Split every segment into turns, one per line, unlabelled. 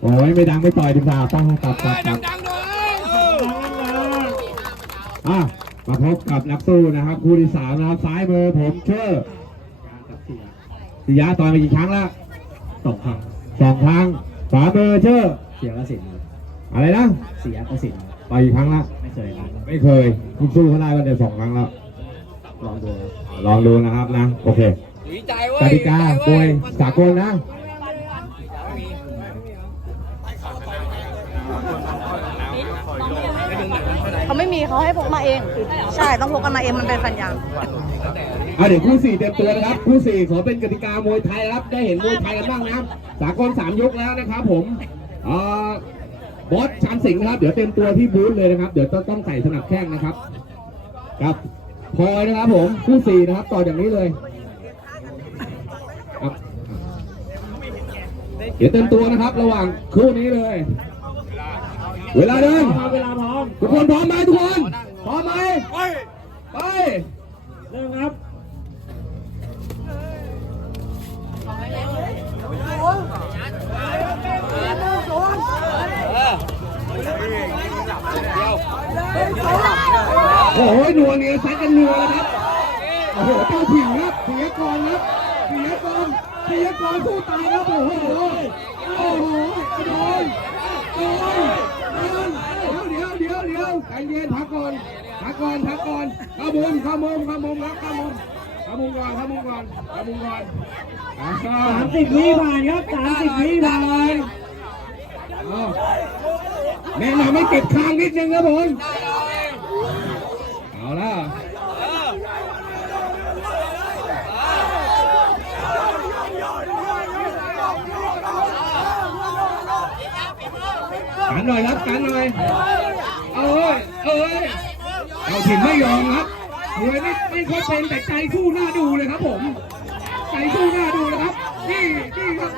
โอ้ยไม่ดังไม่ต่อยดีกว่าต้องตัดตัดตัด
ดังๆหน่อย
อะมาพบกับนักสู้นะครับคู่ที่สามนะครับซ้ายมือผมเชื่อสิยะต่อยมากี่ครั้งแล้ว
สองครั้ง
สองครั้งขวามือเชื่อ
เสียกสิน
อะไรนะ
เสียกสิน
ต่อยกี่ครั้งแล้ว
ไม่เคยนะ
ไม่เคยคุณสู้เขาได้ก็เดี๋ยวสองครั้งแล้ว
ลองดู
ลองดูนะครับนะโอเค
ดีใจเว้
ก
ย
ติกามวยสากลนะ
เขาไม่มีเขาให้พกมาเอง ใช่ต้องพกกันมาเองมันเป็นสัญญาณ
อะเดี๋ยวคู่สี่เตรียมตัวนะครับคู่สี่ขอเป็นกติกามวยไทยครับ ได้เห็นมวยไทยกันบ้างนะครับสากลสามยกแล้วนะครับ ผมอ่าบอสชันสิงห์นะครับเดี๋ยวเต็มตัวที่บูธเลยนะครับ เดี๋ยวต้องต้องใส่สนับแข้งนะครับ ครับพลอยนะครับ ผมคู่สี่นะครับ ต่อจากนี้เลยครับเดี๋ยวเต็มตัวนะครับ ระหว่างคู่นี้เลย เวลาเดิน
เวลาพอ
ทุกคนพร้อมไหมทุกคนพร้อมไหม
เฮ้ย
ไป
เริ่มครับ
โอ้โหนัวเนี่ยซัดกันนัวแล้วครับโอ้โหเจ้าถิ่นครับเสียกรครับเสียกรเสียกรสู้ตายครับโอ้โหโอ้โหโดนโดน ยวเดี๋ยวเดี๋ยวเดี๋ยวใจเย็นพักก่อนพักก่อนพักก่อนเข้ามุมเข้ามุมเข้ามุมครับเข้ามุมเข้ามุมก่อนเข้ามุมก่อนเข้ามุมก่อนอ่า
สามสิบวิผ่านครับสามสิบวิผ่าน
เอาแนะนำให้เก็บคางนิดนึงครับผมเอาละกันหน่อยครับกันหน่อย เอ้ยเอ้ยเราถิ่นไม่ยอมครับมวยไม่ไม่ค่อยเป็นแต่ใจสู้หน้าดูเลยครับผม ใจสู้หน้าดูเลยครับนี่นี่ครับ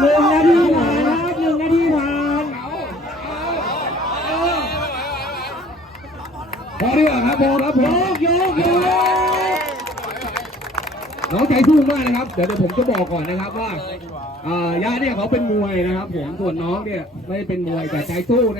หนึ่งนาทีผ่านครับหนึ่งนาทีผ่าน
เอเอเอาพอดีกว่าครับพอครับผม
ยกยก
น้องใจสู้มากนะครับ เดี๋ยวเดี๋ยวผมจะบอกก่อนนะครับว่าอ่าย่าเนี่ยเขาเป็นมวยนะครับ ผมส่วนน้องเนี่ยไม่ได้เป็นมวยแต่ใจสู้